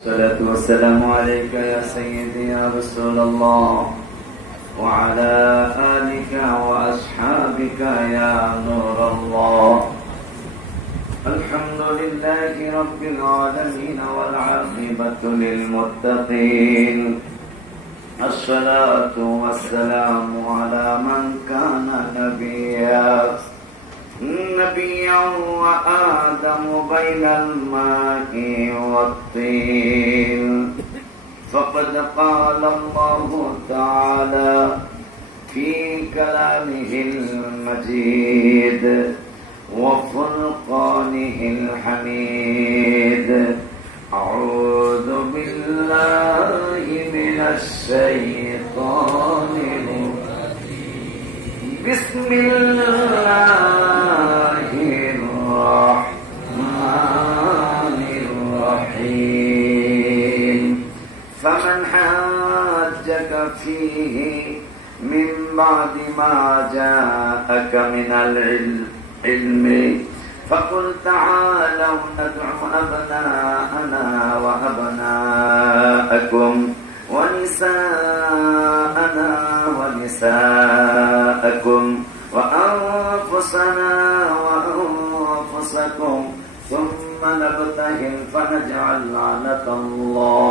الصلاة والسلام عليك يا سيدي يا رسول الله وعلى آلك وأصحابك يا نور الله. الحمد لله رب العالمين والعاقبة للمتقين. الصلاة والسلام على من كان نبيا وآدم بين الماء والطين. فقد قال الله تعالى في كلامه المجيد وفرقانه الحميد: أعوذ بالله من الشيطان الرجيم. بسم الله الرحمن الرحيم. فمن حاجك فيه من بعد ما جاءك من العلم فقل تعالوا ندع أبناءنا وأبناءكم ونساءنا ونساءكم وأنفسنا وأنفسكم ثم نبتهل فنجعل لعنة الله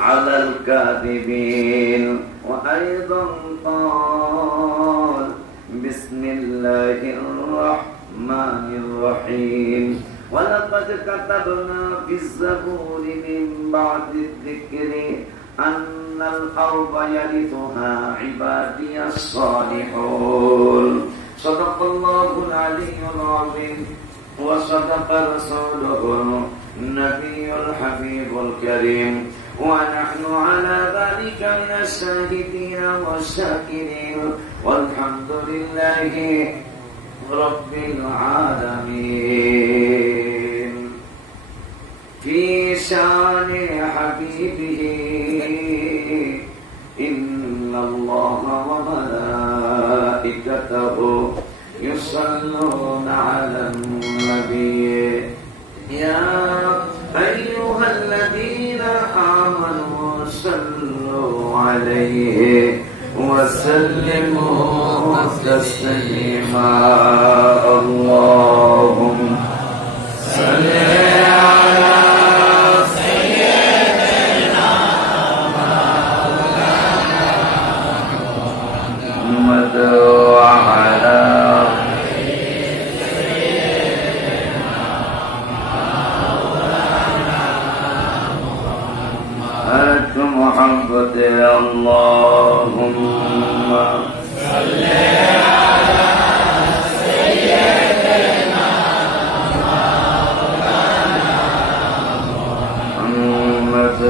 على الكاذبين. وأيضا قال: بسم الله الرحمن الرحيم. ولقد كتبنا في الزبور من بعد الذكر أن الأرض يرثها عبادي الصالحون. صدق الله العلي العظيم وصدق رسوله النبي الحبيب الكريم. ونحن على ذلك من الشاهدين والشاكرين والحمد لله رب العالمين. في شان حبيبه إن الله وملائكته يصلون على النبي يا أيها الذين آمنوا صلوا عليه وسلموا تسليما. اللهم صل على سيدنا محمد وعلى محمد. اللهم صل على سيدنا محمد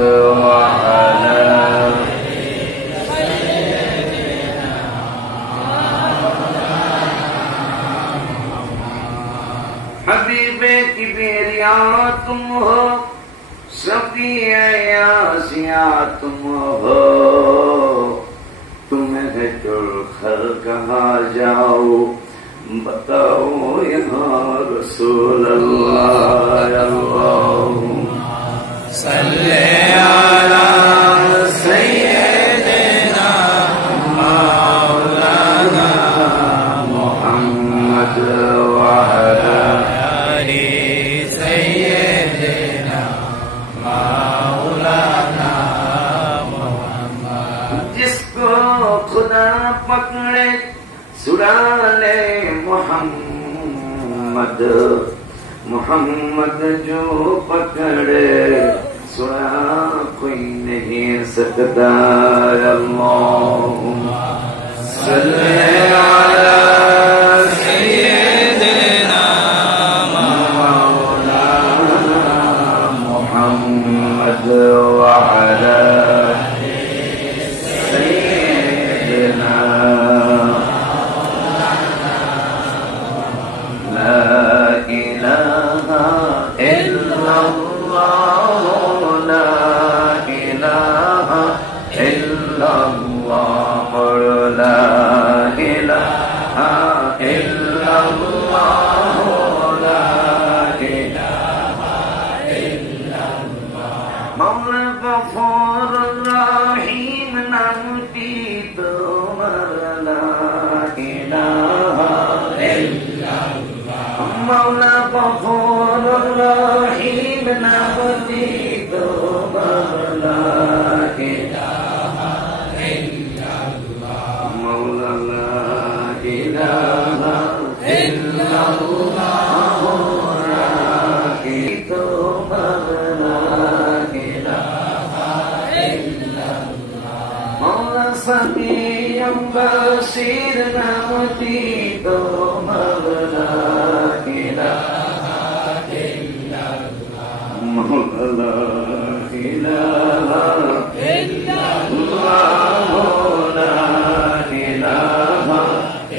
وعلى سيدنا حبيب किबरिया तुम हो, शफीए आसिया तुम हो, तुम्हें जो खल कहाँ जाओ बताओ यहाँ रसूल अल्लाह। अल्लाहुम्मा सल्ले अला सय्यिदिना मौलाना मुहम्मद व अला आलि सय्यिदिना मौलाना मुहम्मद। जिसको खुदा पकड़े सुरा ले मोहम्मद, मोहम्मद जो पकड़े सुरा कोई नहीं सकता। अल्लाहुम्मा सल्ले अला सय्यिदिना मौलाना मुहम्मद व अला सय्यिदिना মওলা গফুর রহিম নামটি তোমার লা ইলাহা ইল্লাল্লাহ মওলা গফুর রহিম নামটি তোমার লা ইলাহা ইল্লাল্লাহ মওলা লা ইলাহা ইল্লাল্লাহ Samiyam basir namati tomar la ilaha illallah Mawla la ilaha illallah la ilaha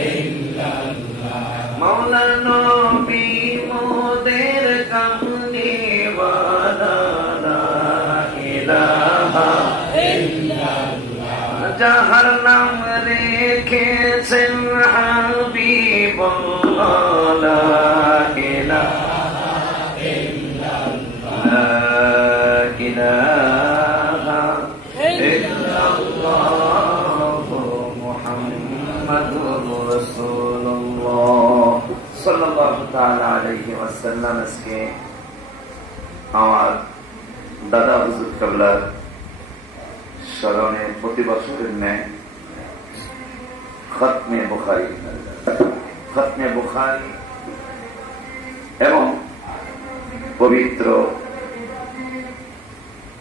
illallah Mawla nabi moder kamli wala la ilaha যাহার নাম রেখেছেন হাবিবুল্লাহ লা ইলাহা ইল্লাল্লাহ লা ইলাহা ইল্লাল্লাহ মুহাম্মাদুর রাসূলুল্লাহ সাল্লাল্লাহু তাআলা আলাইহি ওয়াসাল্লাম। আজকে আমার দাদা হুজুর কেবলার স্মরণে প্রতি বছরের ন্যায় খতমে বুখারী এবং পবিত্র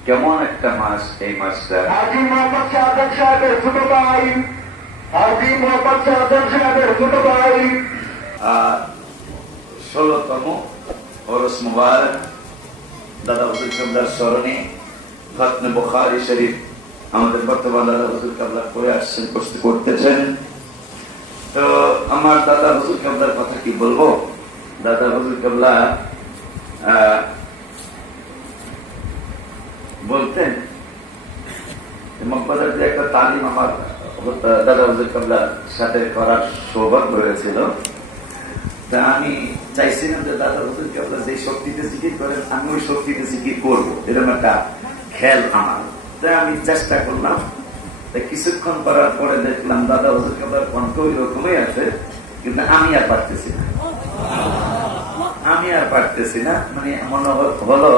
কেমন একটা মাস এই মাসটা। হাজী মোহাম্মদ শাহাদাত সাহেবের ছোট ভাই, হাজী মোহাম্মদ শাহাদাত সাহেবের ছোট ভাই 16তম ওরস মুবারক দাদা হুজুর কেবলার স্মরণে খতমে বুখারী শরীফ আমাদের বর্তমান দাদা হুজুর কেবলা করে আসছেন, করতেছেন। তো আমার দাদা হুজুর কেবলার কথা কি বলবো। দাদা হুজুর কেবলা বলতেন মকবরার যে একটা তালিম আমার দাদা হুজুর কেবলার সাথে করার সৌভাগ্য হয়েছিল। তা আমি চাইছিলাম যে দাদা হুজুর কেবলা যে শক্তিতে জিকির করেন আমি ওই শক্তিতে জিকির করবো, এরকম একটা খেয়াল আমার। তাই আমি চেষ্টা করলাম। কিছুক্ষণ করার পরে দেখলাম দাদা হুজুর কেবলার কণ্ঠ ওই রকমই আছে, কিন্তু আমি আর পারতেছি না। মানে মনে হলো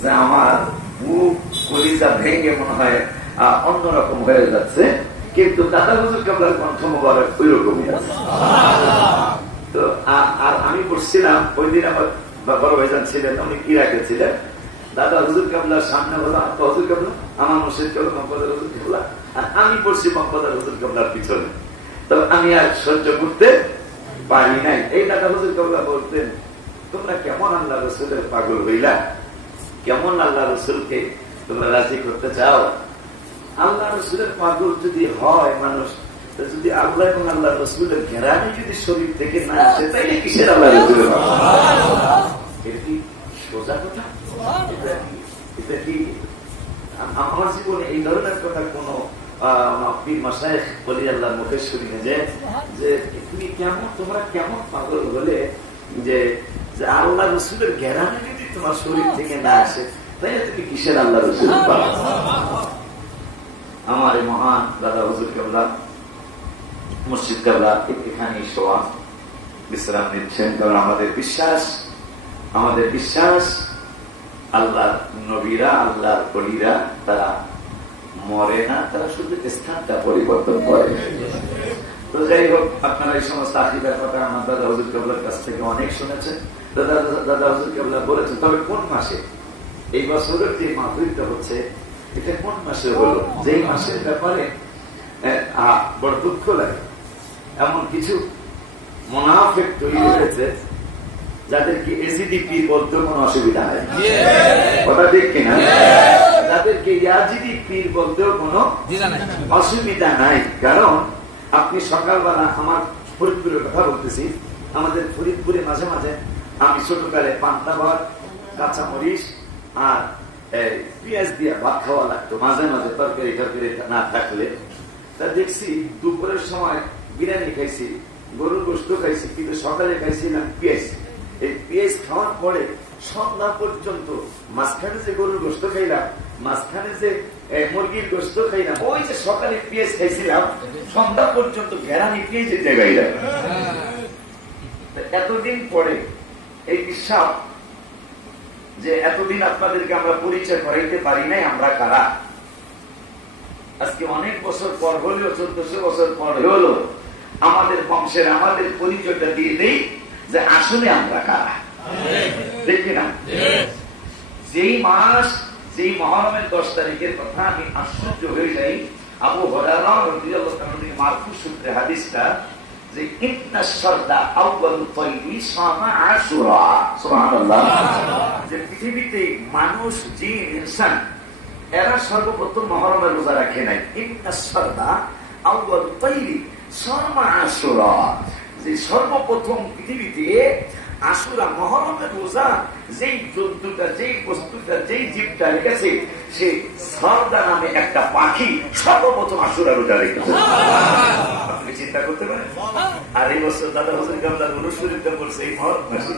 যে আমার বুক কলিজা ভেঙে মনে হয় অন্যরকম হয়ে যাচ্ছে, কিন্তু দাদা হুজুর কেবলার কণ্ঠ মোবারক ওই রকমই আছে। তো আর আমি বলছিলাম ওই দিন আমার বড় ভাইজান ছিলেন, উনি কি রেখেছিলেন দাদা হুজুর কেবলার সামনে হলো হুজুর কেবলা, আমার মসজিদ কেবলা মকবুদার হুজুর কেবলা, আর আমি পড়ছি মকবুদার হুজুর কেবলার পিছনে। তো আমি আর সহ্য করতে পারি নাই। এই দাদা হুজুর কেবলা বলতেন, তোমরা কেমন আল্লাহ রসুলের পাগল হইলা, কেমন আল্লাহ রসুলকে তোমরা রাজি করতে চাও। আল্লাহ রসুলের পাগল যদি হয় মানুষ, যদি আল্লাহ এবং আল্লাহ রসুলের ঘেরানি যদি শরীর থেকে না আসে, তাইলে কিসের আল্লাহ রসুলের? এটা কি সোজা কথা? এটা কি আমার জীবনে এই ধরনের কথা কোন পীর মাশায়েখ ওলি আল্লাহর মুখে শুনি না, যে তুমি কেমন, তোমরা কেমন পাগল হলে যে আল্লাহ রসুলের ঘেরানি যদি তোমার শরীর থেকে না আসে, তাইলে তুমি কিসের আল্লাহ রসুল পাবে। আমার মহান দাদা হুজুর কেবলা মসজিদ কেবলা এখানে শোয়া বিশ্রাম নিচ্ছেন। কারণ আমাদের বিশ্বাস আল্লাহর নবীরা, আল্লাহর ওলিরা তারা মরে না, তারা শুধু স্থানটা পরিবর্তন করে। তো যাই হোক, আপনারা এই সমস্ত আকীদার কথা আমার দাদা হুজুর কেবলার কাছ থেকে অনেক শুনেছেন। দাদা হুজুর কেবলা বলেছেন, তবে কোন মাসে এই বছরের যে মাহফিলটা হচ্ছে এটা কোন মাসে হলো, যেই মাসের ব্যাপারে বড় দুঃখ লাগে। এমন কিছু মুনাফিক তৈরি হয়েছে যাদেরকে এজিডিপি বলতে কোনো অসুবিধা হয়, কথা ঠিক কিনা? যাদেরকে ইয়াজিদি পীর বলতেও কোনো অসুবিধা নাই। কারণ আপনি সকালবেলা, আমার ফরিদপুরের কথা বলতেছি, আমাদের ফরিদপুরে মাঝে মাঝে আমি ছোটকালে পান্তা ভাত, কাঁচামরিচ আর পেঁয়াজ দিয়ে ভাত খাওয়া লাগতো। মাঝে মাঝে তরকারি না থাকলে তা দেখছি দুপুরের সময় বিরিয়ানি খাইছি, গরুর গোশত খাইছি, কিন্তু সকালে খাইছিলাম পেঁয়াজ। এই পেঁয়াজ খাওয়ার পরে সন্ধ্যা পর্যন্ত মাঝখানে যে গরুর গোস্ত খাইলাম, মাঝখানে যে মুরগির গোস্ত খাইলাম, ওই যে সকালে পেঁয়াজ খাইছিলাম, সন্ধ্যা পর্যন্ত ঘেরানি পেঁয়াজে গাইলাম। এতদিন পরে এই বিশ্বাস যে এতদিন আপনাদেরকে আমরা পরিচয় করাইতে পারি নাই আমরা কারা। আজকে অনেক বছর পর হলেও 1400 বছর পর হলো আমাদের বংশের আমাদের পরিচয়টা দিয়ে দেই যে আসলে আমরা কারা, দেখি না? যেই মাস, যেই মহরমের 10 তারিখের কথা আমি আশ্চর্য হয়ে যাই। আবু হুরায়রা রাদিয়াল্লাহু তাআলা থেকে মারফু সূত্রে হাদিসটা যে ইন্না শারদা আউয়ালু তাইবি সামা আশুরা, সুবহানাল্লাহ। যে পৃথিবীতে মানুষ, জিন, ইনসান এরা সর্বপ্রথম মহরমের রোজা রাখে নাই। ইন্না শারদা আউয়ালু তাইবি সামা আশুরা, যে সর্বপ্রথম পৃথিবীতে আশুরা মহরমের রোজা যেই জন্তুটা, যেই বস্তুটা, যেই জীবটা রেখেছে সে সারদা নামে একটা পাখি সর্বপ্রথম আশুরা রোজা রেখেছে। আপনি চিন্তা করতে পারেন? আর এই বছর দাদা হুজুর কামলার অনুসরিতা বলছে এই মহরম মাসে।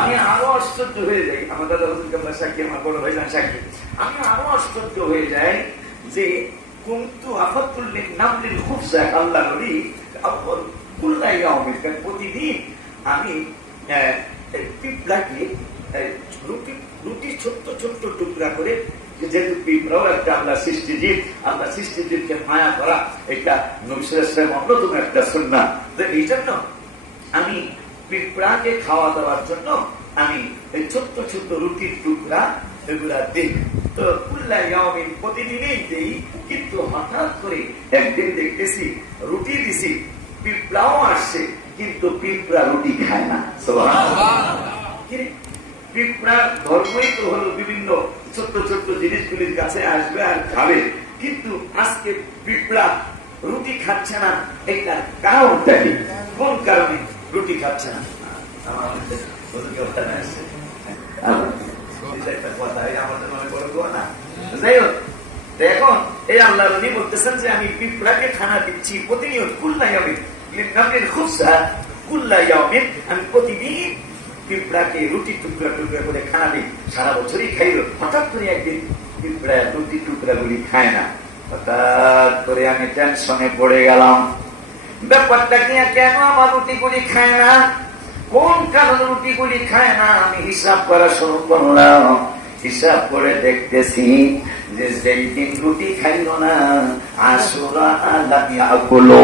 আমি আরো আশ্চর্য হয়ে যাই, আমার দাদা হুজুর কামলার সাক্ষী, আমার বড় ভাইজান সাক্ষী। আমি আরো আশ্চর্য হয়ে যাই যে কুনতু আফাতুল্লিন নামলিল খুবজা, আল্লাহ নবী কুল্লাইয়া প্রতিদিন আমি পিঁপড়াকে রুটি ছোট্ট ছোট্ট টুকরা করে, যেহেতু পিঁপড়াও একটা আল্লাহ সৃষ্টি জীব, আল্লাহ সৃষ্টি জীবকে মায়া করা এটা নবী সাল্লাল্লাহু আলাইহি ওয়াসাল্লাম অন্যতম একটা সুন্নাহ। তো এই জন্য আমি পিঁপড়াকে খাওয়া দেওয়ার জন্য আমি এই ছোট্ট ছোট্ট রুটির টুকরা এগুলা দিই। তো প্রতিদিনই দিই, কিন্তু হঠাৎ করে একদিন দেখতেছি রুটি দিছি, পিঁপড়াও আসছে, কিন্তু পিঁপড়া রুটি খায় না। পিঁপড়ার ধর্মই তো হলো বিভিন্ন ছোট্ট ছোট্ট জিনিসগুলির কাছে আসবে আর খাবে, কিন্তু আজকে পিঁপড়া রুটি খাচ্ছে না। এটা কারণটা কি? কোন কারণে রুটি খাচ্ছে না? এখন এই আল্লাহ নবী বলতেছেন যে আমি পিঁপড়াকে খানা দিচ্ছি প্রতিনিয়ত, আমি প্রতিদিন পিঁপড়াকে রুটি টুকরা টুকরা করে খানা দিই, সারা বছরই খাইল। হঠাৎ করে একদিন পিঁপড়া রুটি টুকরা গুলি খায় না। হঠাৎ করে আমি টেনশনে পড়ে গেলাম, ব্যাপারটা কি, কেন আমার রুটি গুলি খায় না, কোন কারণে রুটি গুলি খায় না? আমি হিসাব করা শুরু করলাম। হিসাব করে দেখতেছি যে যেই দিন রুটি খাইল না আশুরা আলামিয়াকুলো,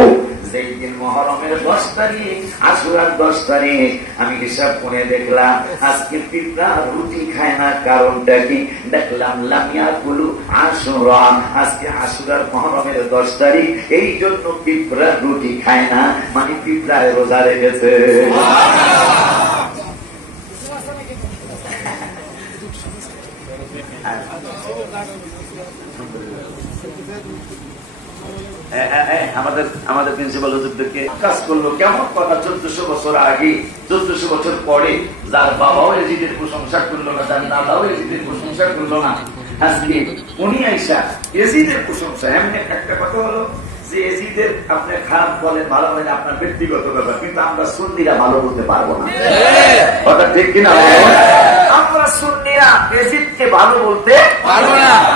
যেই দিন মহরমের 10 তারিখ, আশুরার 10 তারিখ, আমি হিসাব করে দেখলাম আজকে পিঁপড়া রুটি খায় না। কারণটা কি? দেখলাম লামিয়াকুলু আশুরা, আজকে আশুরার মহরমের 10 তারিখ, এই জন্য পিঁপড়া রুটি খায় না, মানে পিঁপড়ায় রোজা রেখেছে। আমাদের প্রিন্সিপাল হুজুরদেরকে কাজ করলো কেমন কথা, 1400 বছর আগে, 1400 বছর পরে যার বাবাও এজিদের প্রশংসা করলো না, যার দাদাও এজিদের প্রশংসা করলো না, আজকে উনি আইসা এজিদের প্রশংসা। এমনি একটা কথা হলো যে এজিদের আপনি খারাপ বলেন, ভালো বলেন, আপনার ব্যক্তিগত ব্যাপার, কিন্তু আমরা সুন্নিরা ভালো বলতে পারবো না। কথা ঠিক কিনা? আমরা সুন্নিরা এজিদকে ভালো বলতে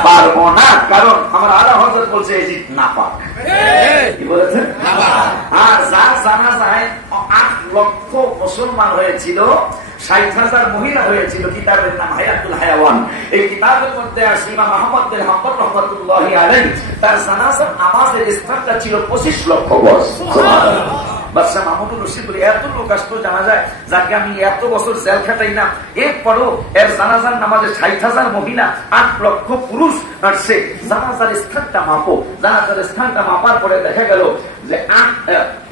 পারবো না, কারণ আমার আলা হযরত বলছে এজিদ নাপাক। কি বলেছেন? আর যার জানাজায় 8 লক্ষ মুসলমান হয়েছিল, 60,000 মহিলা হয়েছিল, কিতাবের নাম হায়াতুল হায়াওয়ান। এই কিতাবের মধ্যে আছে ইমাম আহমদ বিন হাম্বল রাহমাতুল্লাহি আলাইহি, তার জানাজার নামাজের স্থানটা ছিল 25 লক্ষ গজ। সুবহানাল্লাহ। বাদশা মাহমুদুর রশিদ বলে এত লোক আসতো জানা যায়, যাকে আমি এত বছর জেল খাটাই না, এরপরও এর জানাজার নামাজে 60,000 মহিলা, 8 লক্ষ পুরুষ আসছে। জানাজার স্থানটা মাপো, জানাজার স্থানটা মাপার পরে দেখা গেল যে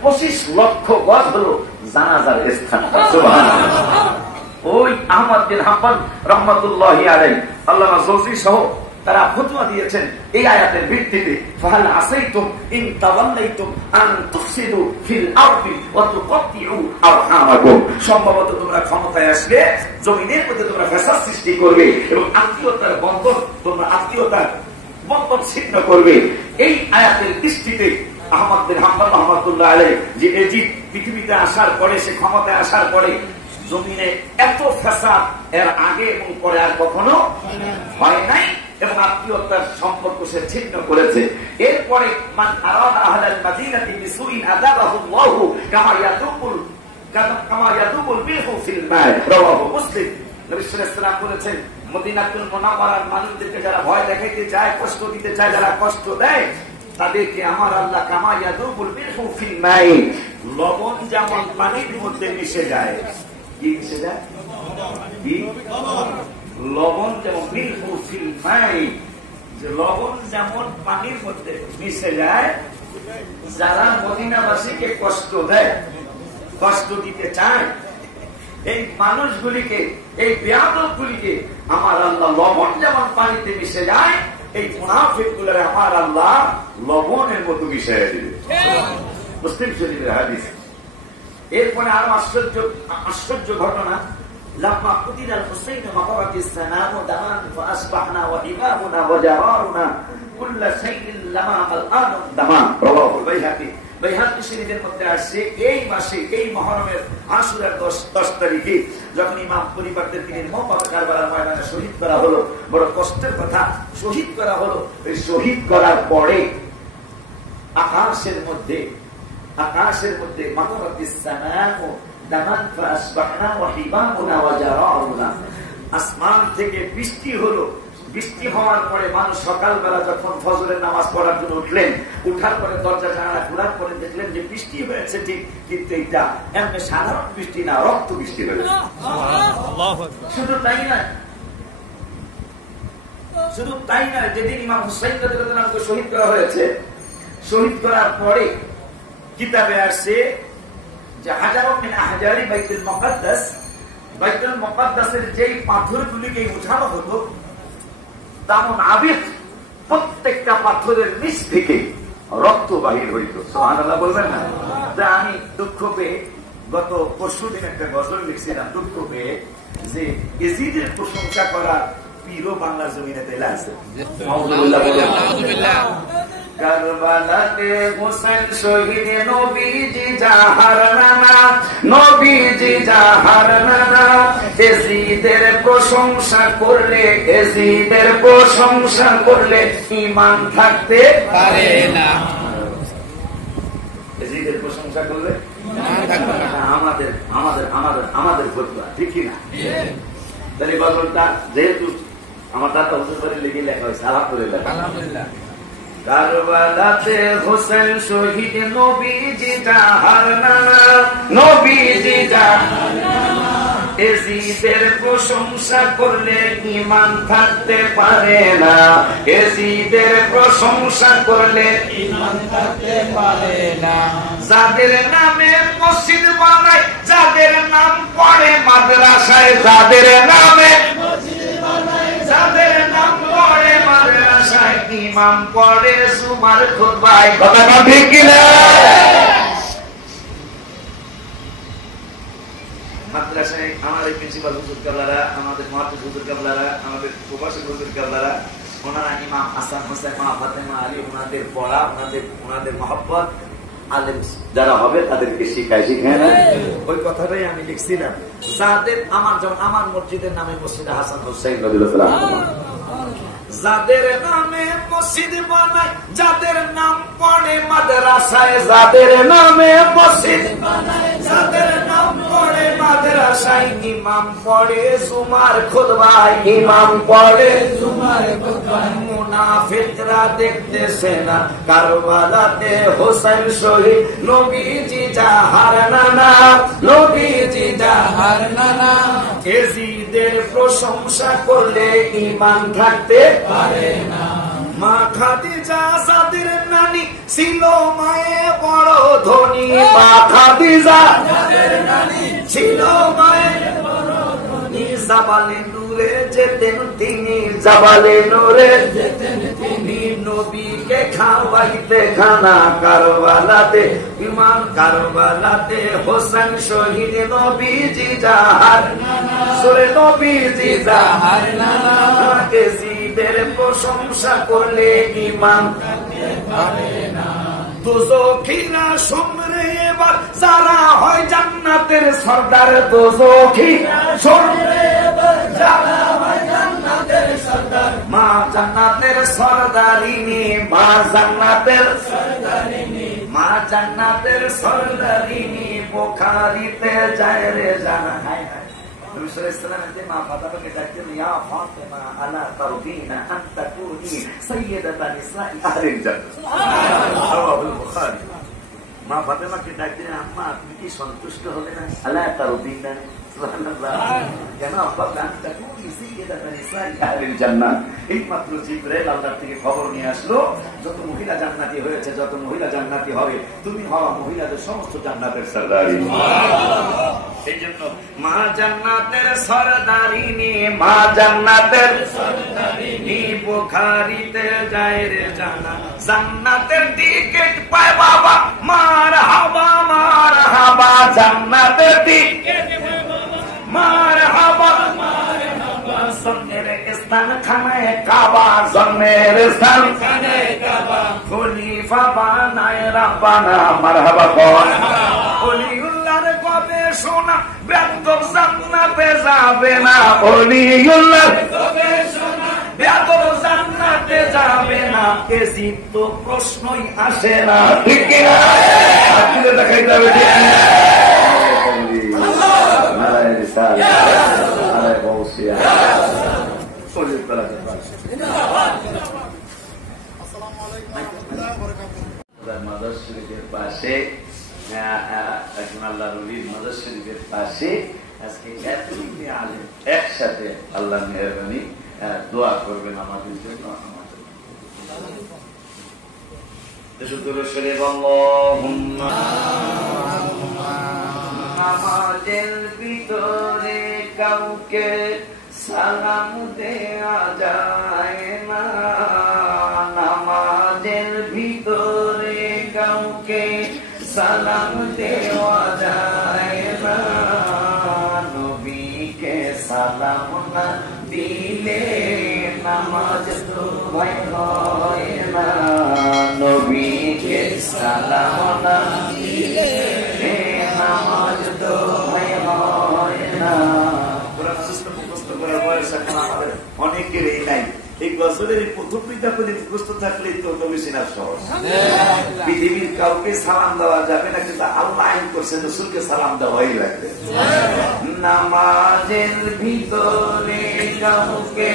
25 লক্ষ গজ হলো জানাজার স্থান। সুবহানাল্লাহ। ওই আহমদ বিন হাম্বল রাহমাতুল্লাহি আলাইহি, আল্লামা জৌজি সহ তারা ফতোয়া দিয়েছেন এই আয়াতের ভিত্তিতে, ফাহাল আসাইতুম ইন তাওয়াল্লাইতুম আন তুফসিদু ফিল আরদি ওয়া তুকাত্তিউ আরহামাকুম, সম্ভবত তোমরা ক্ষমতায় আসলে জমিনের মধ্যে তোমরা ফাসাদ সৃষ্টি করবে এবং আত্মীয়তার বন্ধন, তোমরা আত্মীয়তার বন্ধন ছিন্ন করবে। এই আয়াতের দৃষ্টিতে আহমদ বিন হাম্বল রাহমাতুল্লাহ আলাইহি যে এজিদ পৃথিবীতে আসার পরে, সে ক্ষমতায় আসার পরে জমিনে এত ফ্যাসাদ এর আগে এবং পরে আর কখনো হয় নাই, এবং আত্মীয়তার সম্পর্ক সে ছিন্ন করেছে। এরপরে মান আরাদা আহলাল মাদিনাতি বিসুইন আযাবাহুল্লাহু কামা ইয়াদুবুল বিলহু ফিল মা, রাওয়াহু মুসলিম। নবী সাল্লাল্লাহু আলাইহি ওয়াসাল্লাম বলেছেন, মদিনাতুল মুনাওয়ারার মানুষদেরকে যারা ভয় দেখাইতে চায়, কষ্ট দিতে চায়, যারা কষ্ট দেয়, তাদেরকে আমার আল্লাহ কামা ইয়াদুবুল বিলহু ফিল মা, লবণ যেমন পানির মধ্যে মিশে যায়, কি মিশে যায়, কি লবণ যেমন বিলহু ফিল মা, যে লবণ যেমন পানির মধ্যে মিশে যায়, যারা মদিনাবাসীকে কষ্ট দেয়, কষ্ট দিতে চায়, এই মানুষগুলিকে, এই বেয়াদবগুলিকে আমার আল্লাহ লবণ যেমন পানিতে মিশে যায়, এই মুনাফিকগুলোরে আমার আল্লাহ লবণের মতো মিশিয়ে দিবে। মুসলিম শরীফের হাদিস। এরপরে আরো আশ্চর্য ঘটনা, লাম্মা কুতিলাল হুসাইন মাকারাতিস সানাম দামান ফাসবাহনা ওয়া ইমামুনা ওয়া জারারুনা কুল্লা শাইইন লামা আল-আন দামান, রাওয়াহুল বাইহাকি। বাইহাকি শরীফের মধ্যে আসছে, এই মাসে, এই মুহররমের আশুরার 10 তারিখে যখন ইমাম পরিবারদেরকে নির্মমভাবে কারবালার ময়দানে শহীদ করা হলো, বড় কষ্টের কথা, শহীদ করা হলো। এই শহীদ করার পরে আকাশের মধ্যে মাকারাতিস সানাম দামান ফাসবাহনা ওয়া ইমামুনা ওয়া জারারুনা, আসমান থেকে বৃষ্টি হলো। বৃষ্টি হওয়ার পরে মানুষ সকালবেলা যখন ফজরের নামাজ পড়ার জন্য উঠলেন, উঠার পরে দরজা জানালা খোলার পরে দেখলেন যে বৃষ্টি হয়েছে ঠিক, কিন্তু এটা এমনি সাধারণ বৃষ্টি না, রক্ত বৃষ্টি হয়েছে। শুধু তাই না, যেদিন ইমাম হুসাইন রাদিয়াল্লাহু আনহু শহীদ করা হয়েছে, শহীদ করার পরে কিতাবে আসছে যে হাজারো মিন আহজারি বাইতুল মুকাদ্দাস, বাইতুল মুকাদ্দাসের যেই পাথরগুলিকে উঠানো হতো, তেমন আবিদ প্রত্যেকটা পাথরের নিচ থেকে রক্ত বাহির হইত। সুবহানাল্লাহ বলবেন না? যে আমি দুঃখ পেয়ে গত পরশুদিন একটা গজল লিখছিলাম, দুঃখ পেয়ে যে ইয়াজিদের প্রশংসা করার পীরও বাংলা জমিনে তেলে আছে। কারবালাতে হোসেন শহীদ নবীজি জাহার নানা, নবীজি জাহার নানা, এজিদের প্রশংসা করলে, এজিদের প্রশংসা করলে ঈমান থাকতে পারে না। এজিদের প্রশংসা করলে আমাদের আমাদের আমাদের আমাদের ফতোয়া, ঠিক না? তাহলে গজলটা যেহেতু আমার দাদা হুজুর বাড়ি লিখে লেখা হয়েছে, আলহামদুলিল্লাহ। কারবালাতে হোসেন শহীদ নবীজি জাহার নানা, নবীজি জাহার নানা, এজিদের প্রশংসা করলে ঈমান থাকতে পারে না, এজিদের প্রশংসা করলে ঈমান থাকতে পারে না। যাদের নামে মসজিদ বানায়, যাদের নাম পড়ে মাদ্রাসায়, যাদের নামে মসজিদ বানায়, যাদের নাম পড়ে মাদ্রাসায়, ইমাম পড়ে জুমার খুতবায়, কথা ঠিক কিনা? মাদ্রাসায় আমাদের প্রিন্সিপাল হুজুর কাবলারা, আমাদের মুহাদ্দিস হুজুর কাবলারা, আমাদের প্রভাষক হুজুর কাবলারা, ওনারা ইমাম হাসান হোসেন, মা ফাতেমা আলী, ওনাদের পড়া, ওনাদের মহব্বত, আলেম যারা হবে তাদেরকে শিখায় না। ওই কথাটাই আমি লিখছিলাম। যাদের আমার মসজিদের নামে মসজিদ হাসান হোসেন রাদিয়াল্লাহু আনহু, যাদের নামে মসজিদ বানায়, যাদের নাম পড়ে মাদ্রাসায়, যাদের নামে মসজিদ বানায়, যাদের নাম পড়ে মাদ্রাসায়, ইমাম পড়ে জুমার খুতবায়, ইমাম পড়ে জুমার খুতবায়, মুনাফিকরা দেখতেছে না কারবালাতে হোসেন শহীদ নবীজি জাহার নানা, নবীজি জাহার নানা, এজিদের প্রশংসা করলে ঈমান থাকতে পারে না। মা খাদিজা যাদের নানি ছিল মায়ে বড় ধনী, মা খাদিজা যাদের নানি ছিল মায়ে বড় ধনী, জাবালে নূরে যেতেন তিনি, জাবালে নূরে যেতেন তিনি, নবীকে খাওয়াইতে খানা কারবালাতে, ইমাম কারবালাতে হোসেন শহীদ নবীজি জাহার নানা, সুরে নবীজি জাহার নানা, এজিদের প্রশংসা করলে ঈমান থাকতে পারে না। দুজখিরা সমরে এবার যারা হয় জান্নাতের সর্দার দোজখী, যারা হয় জান্নাতের সর্দার, মা জান্নাতের সর্দারিনী, মা জান্নাতের সর্দারিনী, মা জান্নাতের সর্দারিনী, বুখারীতে যায় রে জানা। মা ফাতেমাকে ডাকতেন, ইয়া ফাতেমা আলা তারদিনা আন তাকুনি সাইয়্যিদাতান নিসাই আহলিল জান্নাহ। রাওয়াহুল বুখারী। মা ফাতেমাকে ডাকতেন, আম্মা আপনি কি সন্তুষ্ট হলেন না? আলা তারদিনা, সুবহানাল্লাহ। কেন আব্বা আন তাকুনি সাইয়্যিদাতান নিসাই আহলিল জান্নাহ। এইমাত্র জিবরাইল আল্লাহ থেকে খবর নিয়ে আসলো, যত মহিলা জান্নাতি হয়েছে, যত মহিলা জান্নাতি হবে, তুমি হওয়া মহিলাদের সমস্ত জান্নাতের সরদারি। এই জন্য মা জান্নাতের সরদারিনী, মা জান্নাতের সরদারিনী, বুখারীতে যায় রে জানা। জান্নাতের টিকিট পায় বাবা, মারহাবা মারহাবা, জান্নাতের টিকিট পায় বাবা, মারহাবা মারহাবা। জন্মের স্থান খানায় কাবা, জন্মের স্থান খানায় কাবা, খলিফা বানায় রাব্বানা, মারহাবা কর। ওলিউল্লাহর কবে শোনা বেয়াদব জান্নাতে যাবে না, ওলিউল্লাহর কবে শোনা বেয়াদব জান্নাতে যাবে না, এসি তো প্রশ্নই আসে না। ঠিক কি না? আপনি দেখাই যাবে ঠিক কি না? নারায়ে রিসালাত, নারায়ে গাউসিয়া, সলিল করা যায়। আসসালামু আলাইকুম ওয়া রাহমাতুল্লাহি ওয়া বারাকাতুহু। মাদার শরীফের পাশে একজন আল্লাহর ওলির মাদার শরীফের পাশে আজকে এতগুলি আলেম একসাথে আল্লাহর মেহেরবানি দোয়া করবেন আমাদের জন্য, আমাদের নামাজের ভিতরে কাউকে সালাম দেয়া যায় না, নামাজের ভিতরে কাউকে সালাম দেওয়া যায় না, নবীকে সালাম না দিলে নামাজ তো হয় না, নবীকে সালাম না দিলে নামাজ তো হয় না। কোরআন সুস্থ মুখস্থ করার বয়স এখন আমাদের অনেকেরই নাই। এই গজলের প্রথম দুইটা করে মুখস্থ থাকলেই তো বেশি না সহজ। পৃথিবীর কাউকে সালাম দেওয়া যাবে না, কিন্তু আল্লাহ আইন করছে রাসূলকে সালাম দেওয়াই লাগবে। নামাজের ভিতরে কাউকে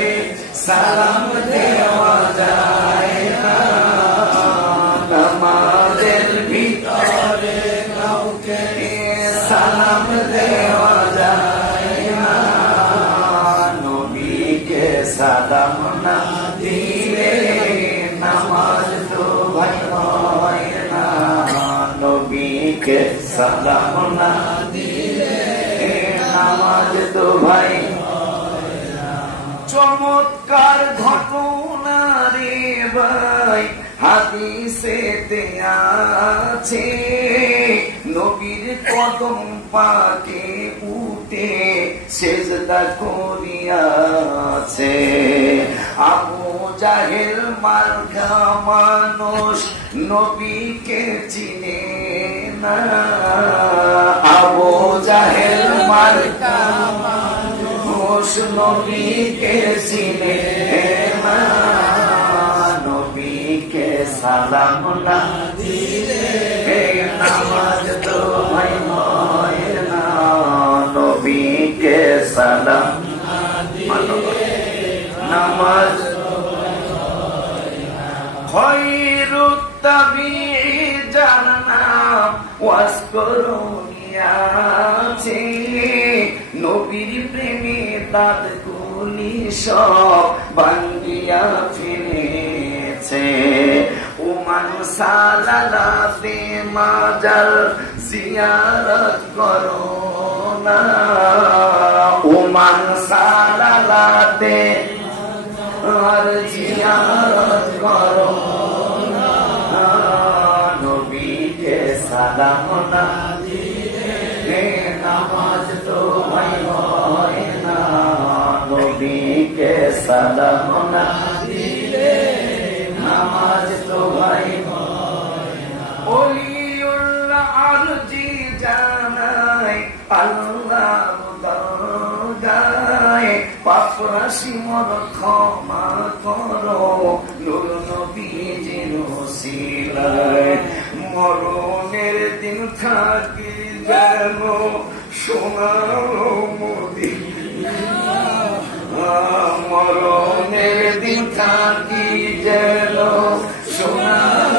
সালাম দেওয়া যায় না, নামাজের ভিতরে কাউকে সালাম দেওয়া যায় না, নবীকে সালাম না দিলে নামাজ তো ভাই হয় না, নবীকে সালাম না দিলে নামাজ তো ভাই হয় না। চমৎকার ঘটনা রে ভাই হাদিসেতে আছে, নবীর কদম পাকে উঠে সেজদা করিয়াছে, আবু জাহেল মার্কা মানুষ নবীকে চিনে না, আবু জাহেল মার্কা মানুষ নবীকে চিনে না, নবীকে সালাম না দিলে নামাজ তো ভাই হয় না, নবীকে সালাম না দিলে নামাজ খৈরুত তাবিঈ যার নাম ওয়াজকুরুনি আছে, নবীর প্রেমে দাঁতগুলি সব ভাঙ্গিয়া ফেলেছে, ওমান সালালাতে মাজার জিয়ারত করো না, ওমান সালালাতে আর জিয়ারত করো না, নবীকে সালাম না দিলে নামাজ তো ভাই হয় না, নবীকে সালাম না দিলে নামাজ তো ভাই হয় না। ওলিউল্লাহ আরজি আল্লাহ দরগায় পাপ রাশি মোর ক্ষমা করো নূর নবীজির ওসিলায় মরণের দিন থাকি যেন সোনার মদিনা মরণের দিন থাকি যেন সোনার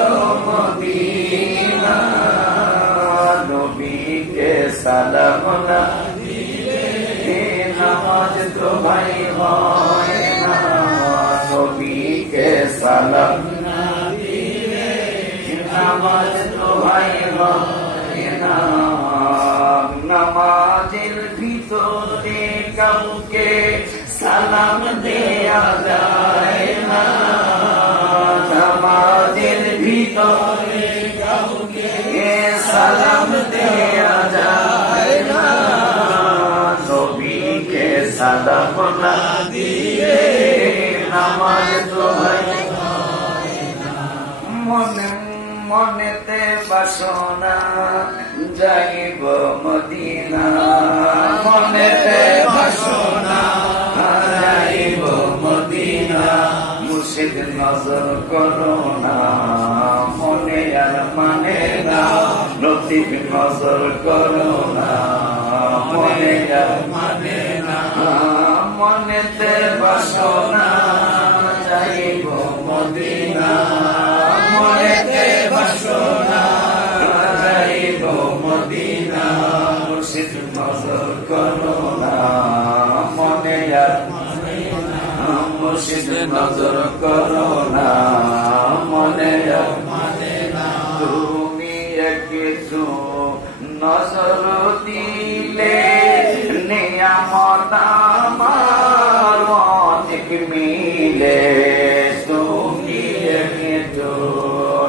মদিনা নবীকে সালাম না দিলে নামাজ তো ভাই হয় না নবীকে সালাম না দিলে নামাজ তো ভাই হয় না নামাজের ভিতরে কাউকে সালাম দেয়া যায় না নামাজের ভিতরে কাউকে সালাম দেয়া যায় না নবীকে সালাম না দিলে নামাজ তো হয় না মনে মনেতে বাসনা যাইব মদিনা মনেতে বাসনা যাইব মদিনা মুর্শিদ নজর করো না মনে আর মানে না লতিফ নজর করো না মনে আর মানে না মনেতে বাসনা যাইব মদিনা মনেতে বাসনা যাইব মদিনা মুর্শিদ নজর করো না মনে আর মুর্শিদ নজর করো না মনে আর তুমি একটু নজর দিলে নিয়ামত আমার অনেক মিলে তুমি একটু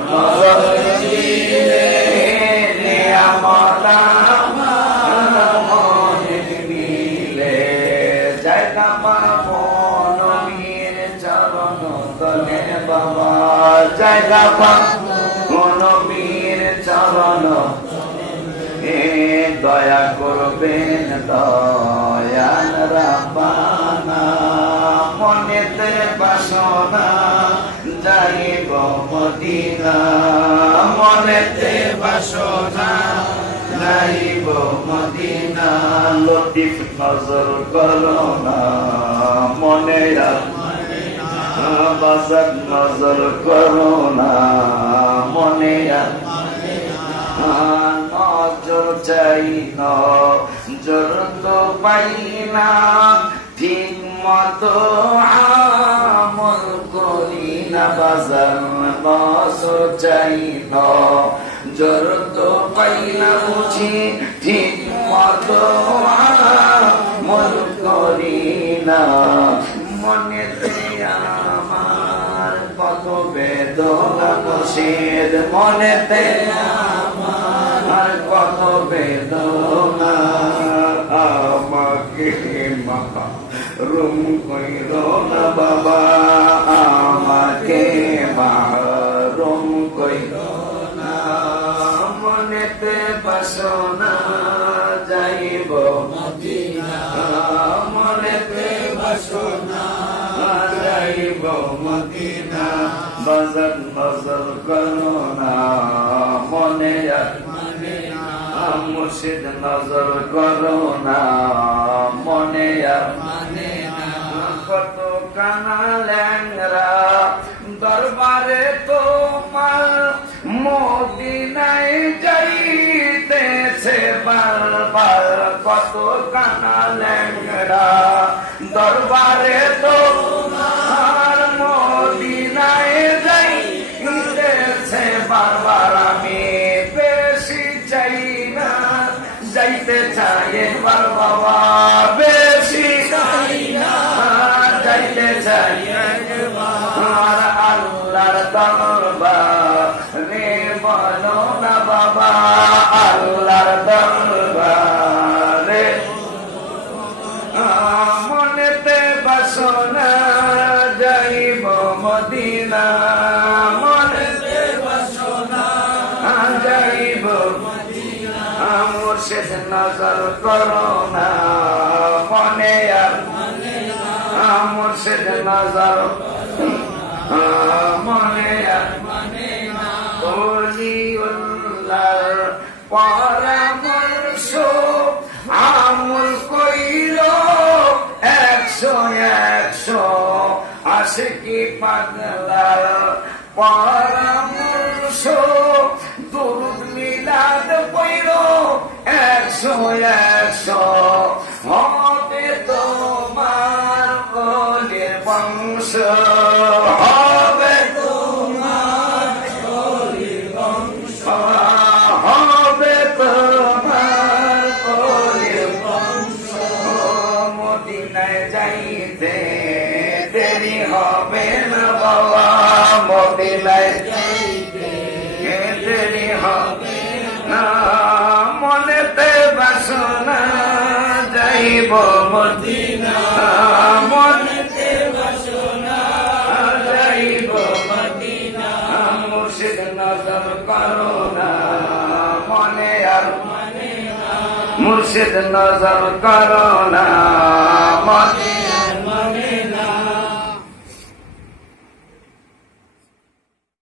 নজর দিলে নিয়ামত আমার অনেক মিলে জায়গা পাবো নবীর চরণ তলে বাবা জায়গা পাবো নবীর চরণ দয়া করবেন দয়াল রাব্বানা মনেতে বাসনা যাইব মদিনা মনেতে বাসনা যাইব মদিনা লতিফ নজর করো না মনে বাজার নজর করো না মনে নজর চাই নজর তো পাই না ঠিক মতো আমল করি না বাজার নজর চাই নজর তো পাই না বুঝি ঠিক মতো আমল করি না মনেতে আমার কত বেদনা মুর্শিদ মনেতে আমার কত বেদনা আমাকে রুম কইর না বাবা আমাকে রুম কইর না মনেতে বাসনা যাইব মদিনা মনেতে বাসনা যাইব মদিনা বাজার নজর করো না মনে মুর্শিদ নজর করো না মনে কত কানা ল্যাংরা দরবারে তোমার মদিনায় যাইতেছে বারবার কত কানা ল্যাংরা দরবারে তোমার মদিনায় যাইতেছে বারবার আমি বেশি চাই না যাইতে চাই একবার বাবা বেশি চাই না যাইতে চাই একবার আল্লাহর দরবারে বলো না বাবা আল্লাহর দরবারে মনেতে বাসনা যাইব মদিনা মনেতে বাসনা যাইব মুর্শিদ নজর করো না মনে আর মুর্শিদ নজর মনে আর ওলিউল্লাহর পরামর্শ আমল কইল 100 আশিকি পাগলার পরামর্শ দুরুদ মিলাদ পড়ল 100 হবে তোমার ওলির বংশ হবে তোমার ওলির বংশ হবে তোমার ওলির বংশ মদিনায় যাইতে দেরি হবে না বাবা মদিনায় যাইতে দেরি হবে না মনেতে বাসনা যাইব মদিনা মনেতে বাসনা যাইব মদিনা মুর্শিদ নজর করো না মনে আর মুর্শিদ নজর করো না মনে